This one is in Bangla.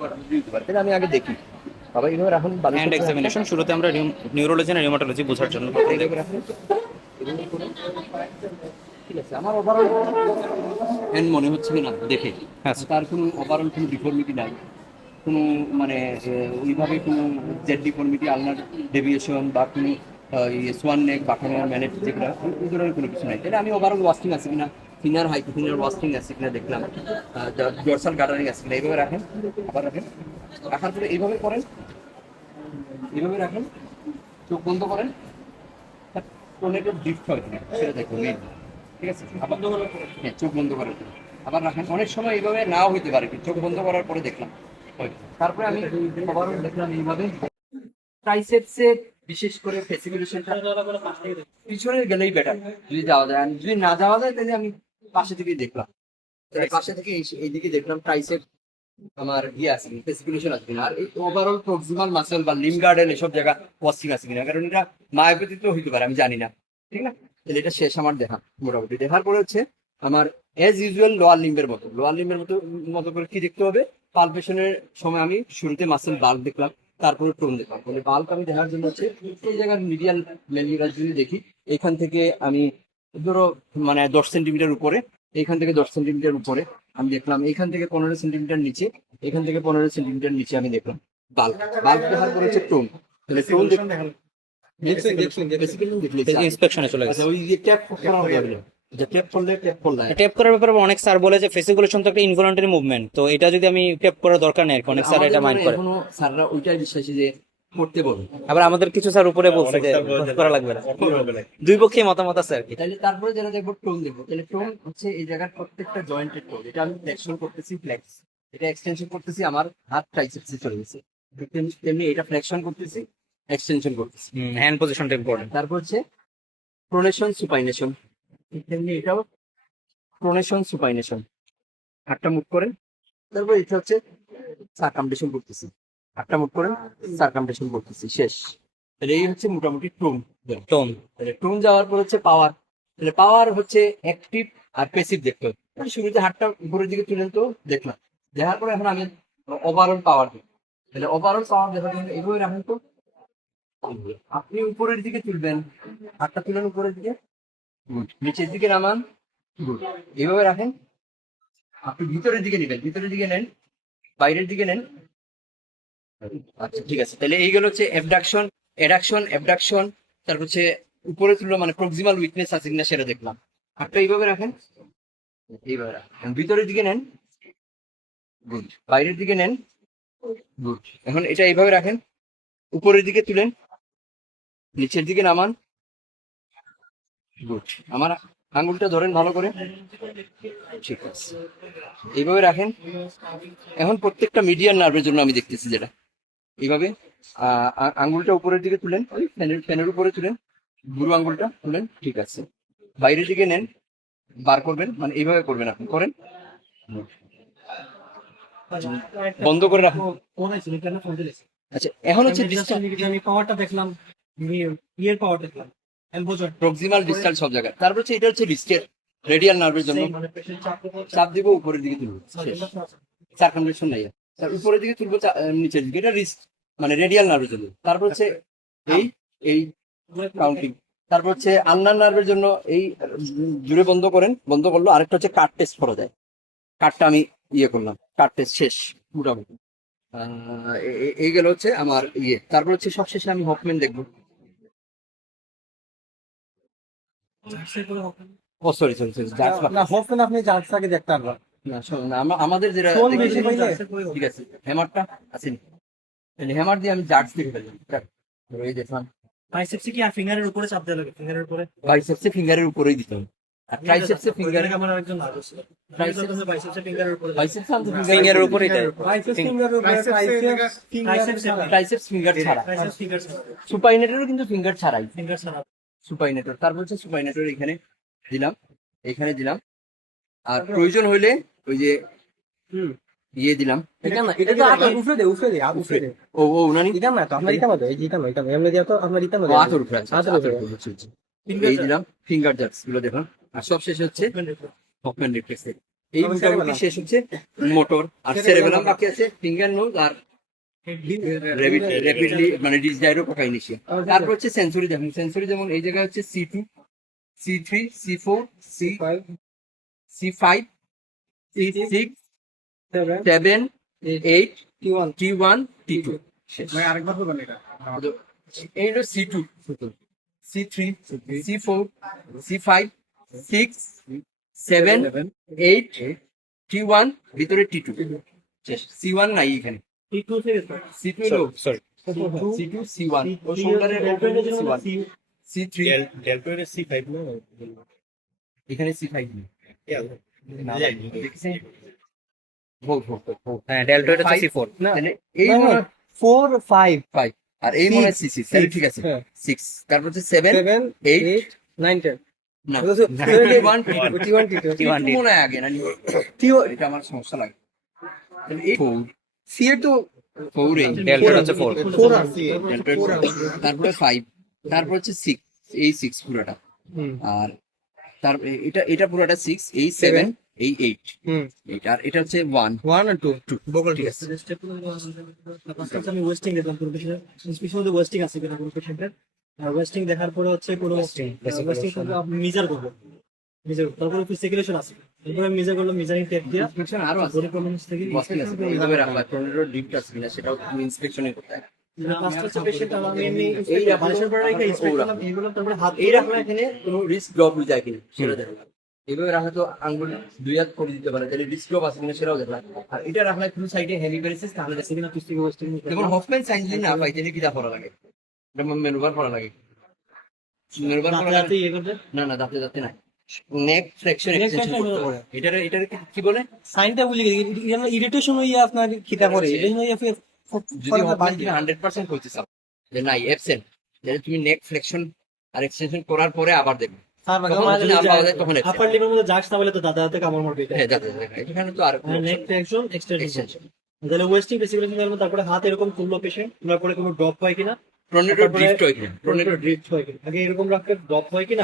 তাহলে আমি আগে দেখি বাবা এইভাবে রাখুন। হ্যান্ড এক্সামিনেশন শুরুতে আমরা নিউরোলজি না রিউমাটোলজি বোঝার জন্য প্রথমে দেখব। ঠিক আছে, আমার ওভারঅল হ্যান্ড মনে হচ্ছে না দেখে আচ্ছা। তার কোনো ওভারঅল কোনো ডিফর্মিটি নাই, কোনো মানে ওইভাবে কোনো জেড ডিফর্মিটি, আলনার ডেভিয়েশন বা কোনো সোয়ান নেক বাঁকানোর ম্যানেজ যেগুলো ওই ধরনের কোনো কিছু নাই। তাহলে আমি ওভারঅল ওয়াস্টিং আছে কিনা, থিনার হাইপোথিনার ওয়াস্টিং আছে কিনা দেখলাম, ডরসাল গার্ডারিং আছে কিনা। এইভাবে রাখেন, আবার রাখেন, রাখার পরে এইভাবে করেন, এইভাবে রাখেন, চোখ বন্ধ করেন, টোনেটো ড্রিফট হয় কিনা সেটা দেখুন মেইন। ঠিক আছে, আবার হ্যাঁ চোখ বন্ধ করার জন্য আবার রাখেন। অনেক সময় এইভাবে নাও হইতে পারে, চোখ বন্ধ করার পরে দেখলাম হয়। তারপরে আমি আবারও দেখলাম এইভাবে ট্রাইসেপসে বিশেষ করে ফ্লেক্সিবিলিটিটা পিছনে গেলেই বেটার যদি যাওয়া যায়। আর যদি না যাওয়া যায় তাহলে আমি পাশে থেকেই দেখলাম, তাহলে পাশে থেকে এইদিকে দেখলাম ট্রাইসেপ আমার ইয়ে আছে কিনা, ফ্লেক্সিবিলিটি আছে কিনা, আর এই ওভারঅল প্রক্সিমাল মাসল বা লিম গার্ডেন এসব জায়গা ওয়াস্টিং আছে কিনা, কারণ এটা মায়োপ্যাথি তো হইতে পারে আমি জানি না। ঠিক না, তাহলে এটা শেষ আমার দেখা। মোটামুটি দেখার পরে হচ্ছে আমার এজ ইউজুয়াল লোয়ার লিম্বের মতো, লোয়ার লিম্বের মতো মতো করে কি দেখতে হবে, পালপেশনের সময় আমি শুরুতে মাসেল বাল্ক দেখলাম, তারপরে টোন দেখলাম। মানে বাল্ক আমি দেখার জন্য হচ্ছে এই জায়গার মিডিয়াল ম্যালিয়ার যদি দেখি, এখান থেকে আমি ধরো মানে 10 সেন্টিমিটার উপরে, এইখান থেকে 10 সেন্টিমিটার উপরে আমি দেখলাম, এইখান থেকে 15 সেন্টিমিটার নিচে, এখান থেকে 15 সেন্টিমিটার নিচে আমি দেখলাম বাল্ক। বাল্ক দেখার পরে হচ্ছে টোন, তাহলে টোন ইন্সপেকশনে চলে গেছে। আচ্ছা ওই যে ট্যাপ করা হবে, যে ট্যাপ করলে ট্যাপ করলে ট্যাপ করার ব্যাপারে অনেক স্যার বলে যে ফেসিকুলেশন তো একটা ইনভলন্টারি মুভমেন্ট, তো এটা যদি আমি ট্যাপ করার দরকার নেই আর কি, অনেক স্যার এটা মাইন্ড করে। এখনো স্যাররা ওইটাই বিশ্বাসী যে করতে বলবে। আবার আমাদের কিছু স্যার উপরে বলছে যে করা লাগবে না, দুই পক্ষে মতামত আছে আর কি। তাহলে তারপরে যেটা দেখবো টোন দেখবো, তাহলে টোন হচ্ছে এই জায়গার প্রত্যেকটা জয়েন্টের টোন। এটা আমি ফ্লেক্সন করতেছি, ফ্লেক্স, এটা এক্সটেনশন করতেছি, আমার হাত ট্রাইসেপসে চলে গেছে। তেমনি এটা ফ্লেকশন করতেছি, এক্সটেনশন করতেছি, হ্যান্ড পজিশনটা ইম্পর্টেন্ট। তারপর হচ্ছে প্রোনেশন সুপাইনেশন, তেমনি এটাও প্রোনেশন সুপাইনেশন, হাতটা মুভ করেন। তারপর এটা হচ্ছে সার্কামডেশন করতেছি, হাতটা মুভ করেন, সার্কামডেশন করতেছি, শেষ। তাহলে এই হচ্ছে মোটামুটি টোন। টোন তাহলে টোন যাওয়ার পর হচ্ছে পাওয়ার। তাহলে পাওয়ার হচ্ছে অ্যাক্টিভ আর প্যাসিভ দেখতে হবে। মানে শুরুতে হাতটা উপরের দিকে তুলেন তো দেখলাম, দেখার পরে এখন আমি ওভারঅল পাওয়ার দিই। তাহলে ওভারঅল পাওয়ার দেখার জন্য এইভাবে রাখেন তো, আপনি উপরের দিকে তুলবেন, হাতটা তুলেন উপরের দিকে, গুড, নিচের দিকে নামান, গুড, এইভাবে রাখেন। আপনি ভিতরের দিকে নেবেন, ভিতরের দিকে নেন, বাইরের দিকে নেন। আচ্ছা ঠিক আছে, তাহলে এইগুলো হচ্ছে অ্যাবডাকশন, অ্যাডাকশন, অ্যাবডাকশন। তারপর হচ্ছে উপরে তুললো মানে প্রক্সিমাল উইকনেস আছে কিনা সেটা দেখলাম। হাতটা এইভাবে রাখেন, এইভাবে রাখেন, ভিতরের দিকে নেন, গুড, বাইরের দিকে নেন, গুড। এখন এটা এইভাবে রাখেন, উপরের দিকে তুলেন, নিচের দিকে নামান, গুড। আমার আঙ্গুলটা ধরেন ভালো করে, ঠিক আছে, এইভাবে রাখেন। এখন প্রত্যেকটা মিডিয়ান নার্ভের জন্য আমি দেখতেছি যেটা এইভাবে আঙ্গুলটা উপরের দিকে তুলেন, ফ্যানের উপরে তুলেন, বুড়ো আঙ্গুলটা তুলেন, ঠিক আছে, বাইরের দিকে নেন, বার করবেন, মানে এইভাবে করবেন, আপনি করেন, বন্ধ করে রাখুন। আচ্ছা এখন হচ্ছে আমি পাওয়ারটা দেখলাম, ইয়ের পাওয়ার দেখলাম, প্রক্সিমাল ডিস্টাল সব জায়গায়। তারপর হচ্ছে এটা হচ্ছে রিস্টের রেডিয়াল নার্ভের জন্য, চাপ দিব উপরের দিকে তুলবো, সার্কামফ্লেকশন নাই, তার উপরের দিকে তুলবো, নিচের দিকে, এটা রিস্ট মানে রেডিয়াল নার্ভের জন্য। তারপর হচ্ছে এই এই কাউন্টিং। তারপর হচ্ছে আলনার নার্ভের জন্য এই জুড়ে বন্ধ করেন, বন্ধ করলো। আরেকটা হচ্ছে কাট টেস্ট করা যায়, কাটটা আমি ইয়ে করলাম, কাট টেস্ট শেষ মোটামুটি। এই গেল হচ্ছে আমার ইয়ে। তারপর হচ্ছে সবশেষে আমি হফম্যান দেখবো। ও সরি সরি সরি, না হফম্যান আপনি জার্স আগে দেখতে পারবেন না শোনো না, আমাদের যেটা টোন বেশি পাইলে ঠিক আছে, হ্যামারটা আসেনি, হ্যামার দিয়ে আমি জার্জ দেখে ফেললাম। এই দেখলাম বাইসেপসে কি আর ফিঙ্গারের উপরে চাপ দেওয়া লাগে, ফিঙ্গারের উপরে, বাইসেপসে ফিঙ্গারের উপরেই দিতাম, আর ট্রাইসেপসে ফিঙ্গারে, আমার একজন ভালো ছিল, বাইসেপসে ফিঙ্গারের উপরে, বাইসেপস আমি ফিঙ্গারের উপরেই দেয়। বাইসেপস ফিঙ্গারের উপরে, ট্রাইসেপস ফিঙ্গার ছাড়া, বাইসেপস ফিঙ্গার সুপাইনেটরও কিন্তু ফিঙ্গার ছাড়াই, ফিঙ্গার ছাড়া। সুপাইনেটর। তারপর হচ্ছে সুপাইনেটর এখানে দিলাম, এখানে দিলাম, আর প্রয়োজন হইলে ওই যে ইয়ে দিলাম, এটা না, এটা তো আপনি উপরে দে, উপরে দে, উপরে দে। ও ও উনানি এটা না তো আপনার এটা না, এই যেটা না, এটা এমনি দিয়া তো আপনার এটা না, হাতের উপরে আছে, হাতের উপরে। বুঝছি, বুঝছি। এই দিলাম ফিঙ্গার জার্স গুলো দেখুন। আর সব শেষে হচ্ছে হকম্যান রিফ্লেক্স। এই মোটামুটি শেষ হচ্ছে মোটর, আর সেরেবেলাম বাকি আছে ফিঙ্গার নোজ আর র্যাপিডলি মানে ডিজাইরও পাকা ইনিশিয়াল। তারপর হচ্ছে সেন্সরি, যেমন সেন্সরি যেমন এই জায়গায় হচ্ছে C2, C3, C4, C5, C6, 7, 8, T1, T2 শেষ। আরেকবার বলবেন এটা এই হলো C2, C3, C4, C5, 6, 7, 8, T1 ভিতরে T2 শেষ। C1 নাই এখানে, T2 থেকে C2 হলো সরি C2, C1 ও শোল্ডারের C1, C3 ডেল্টোয়ের C5 না এখানে C5 নেই। না, দেখছেন? ভোট। হ্যাঁ ডেল্টোয়েড হচ্ছে C4 না, তাহলে এই মনে হয় 4 5 5 আর এই মনে হয় C6, তাহলে ঠিক আছে। হ্যাঁ। 6 তারপর হচ্ছে 7, 8 9 10 না T1 T1 T1 মনে হয় আগে না এটা আমার সমস্যা লাগে। তাহলে এই 4 সি এর তো 4 এই ডেল্টোয়েড হচ্ছে 4 4 আছে তারপরে 5 তারপর হচ্ছে 6 এই 6 পুরোটা আর তার এটা পুরোটা 6 এই 7 এই 8 এটা আর এটা হচ্ছে 1 1 আর 2 বগল ঠিক আছে আমি ওয়েস্টিং দেখলাম পুরো পেশেন্টের স্পেশালি ওয়েস্টিং আছে কিনা পুরো পেশেন্টের ওয়েস্টিং দেখার পরে হচ্ছে পুরো ওয়েস্টিং করলে আপনি মেজার করবো তারপরে একটু সেকুলেশন আছে তারপরে আমি মেজার করলাম মেজারিং টেপ দিয়ে ইনস্পেকশন আরো আছে বডি প্রবলেমস থেকে বস্তি আছে এইভাবে রাখবা টর্নেডো ডিপ আছে কিনা সেটাও তুমি ইন্সপেকশনই করতে হয়। ফার্স্ট হচ্ছে পেশেন্ট আমি এমনি এই বালিশের পরে রেখে ইন্সপেক্ট করলাম এইগুলো তারপরে হাত এই রাখলে এখানে কোনো রিস্ক ড্রপ হয়ে যায় কিনা সেটা দেখো। এইভাবে রাখলে তো আঙ্গুল 2 হাত করে দিতে পারে, তাহলে রিস্ক ড্রপ আছে কিনা সেটাও দেখলাম। আর এটা রাখলে পুরো সাইডে হেভি পেরেছিস তাহলে দেখছি কিনা তুই থেকে ওয়েস্টিং যেমন হফম্যান সাইন যদি না পাই তাহলে কি দা করা লাগে, যেমন মেনুভার করা লাগে মেনুভার করা রাতে লাগে ইয়ে করতে না দাঁতে না নেক ফ্লেক্সন Neck এক্সটেনশন flexion করতে করে। হয়। এটার কি বলে সাইনটা বুঝে গেছি ইরিটেশন হইয়া আপনার খিতা করে এই জন্য যদি হফম্যান 100% করতে চাও যে নাই অ্যাবসেন্ট, তাহলে তুমি নেক ফ্লেক্সন আর এক্সটেনশন করার পরে আবার দেখবে তখন যদি না পাওয়া যায় তখন আপার লিপের মধ্যে যাস না বলে তো দাদাতে কামড় মারবে এটা হ্যাঁ দাঁতে এখানে তো আর নেক ফ্লেক্সন এক্সটেনশন এক্সটেনশন তাহলে ওয়েস্টিং বেসিক্যালি তারপরে হাত এরকম তুললো পেশেন্ট তোলার পরে কোনো ড্রপ হয় কিনা টর্নেডো ড্রিফট হয় কিনা টর্নেডো ড্রিফট হয় কিনা আগে এরকম রাখতে ড্রপ হয় কিনা